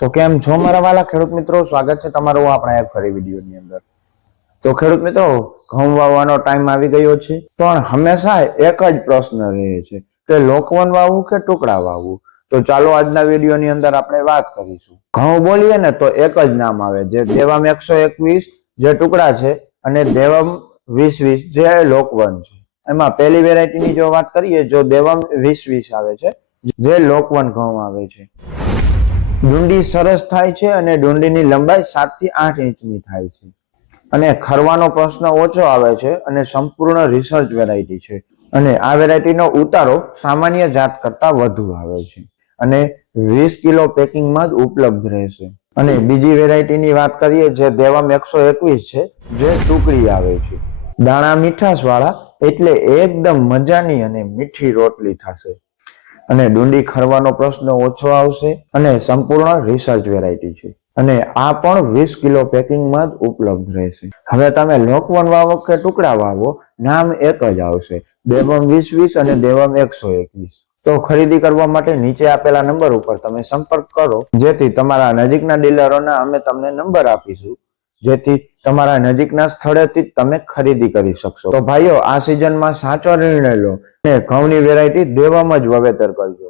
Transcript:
તો કેમ છો મારા વાલા ખેડૂત મિત્રો, સ્વાગત છે તમારું આપણા એક ફરી વિડીયોની અંદર। તો ખેડૂત મિત્રો, ઘઉં વાવવાનો ટાઈમ આવી ગયો છે, પણ હંમેશા એક જ પ્રશ્ન રહે છે કે લોકવન વાવવું કે ટુકડા વાવવું। તો ચાલો આજના વિડીયોની અંદર આપણે વાત કરીશું। ઘઉં બોલીએ ને તો એક જ નામ આવે, જે દેવામ 121 જે ટુકડા છે અને દેવામ 2020 જે લોકવન છે। એમાં પહેલી વેરાયટીની જો વાત કરીએ, જો દેવામ 2020 આવે છે, જે લોકવન ઘઉં આવે છે। ડુંડી સરસ થાય છે અને ડુંડીની લંબાઈ 7 થી 8 ઇંચની થાય છે અને ખરવાનો પ્રશ્ન ઓછો આવે છે અને સંપૂર્ણ રિસર્ચ વેરાયટી છે અને આ વેરાયટીનો ઉતારો સામાન્ય જાત કરતા વધુ આવે છે અને 20 કિલો પેકિંગમાં જ ઉપલબ્ધ રહેશે। અને બીજી વેરાયટીની વાત કરીએ, જે દેવામ 121 છે, જે ટુકડી આવે છે। દાણા મીઠાશ વાળા, એટલે એકદમ મજાની અને મીઠી રોટલી થશે અને ડુંડી ખરવાનો પ્રશ્ન ઓછો આવશે અને સંપૂર્ણ રિસર્ચ વેરાયટી છે અને આ પણ 20 કિલો પેકિંગમાં જ ઉપલબ્ધ રહેશે। હવે તમે લોકવન વાવો કે ટુકડા વાવો, નામ એક જ આવશે, દેવામ 2020 અને દેવામ 121। તો ખરીદી કરવા માટે નીચે આપેલા નંબર ઉપર તમે સંપર્ક કરો, જેથી તમારા નજીકના ડીલરોના અમે તમને નંબર આપીશું, જેથી તમારા નજીકના સ્થળેથી તમે ખરીદી કરી શકશો। તો ભાઈઓ, આ સિઝનમાં સાચો નિર્ણય લો અને ઘઉંની વેરાયટી દેવામાં જ વાવેતર કરજો।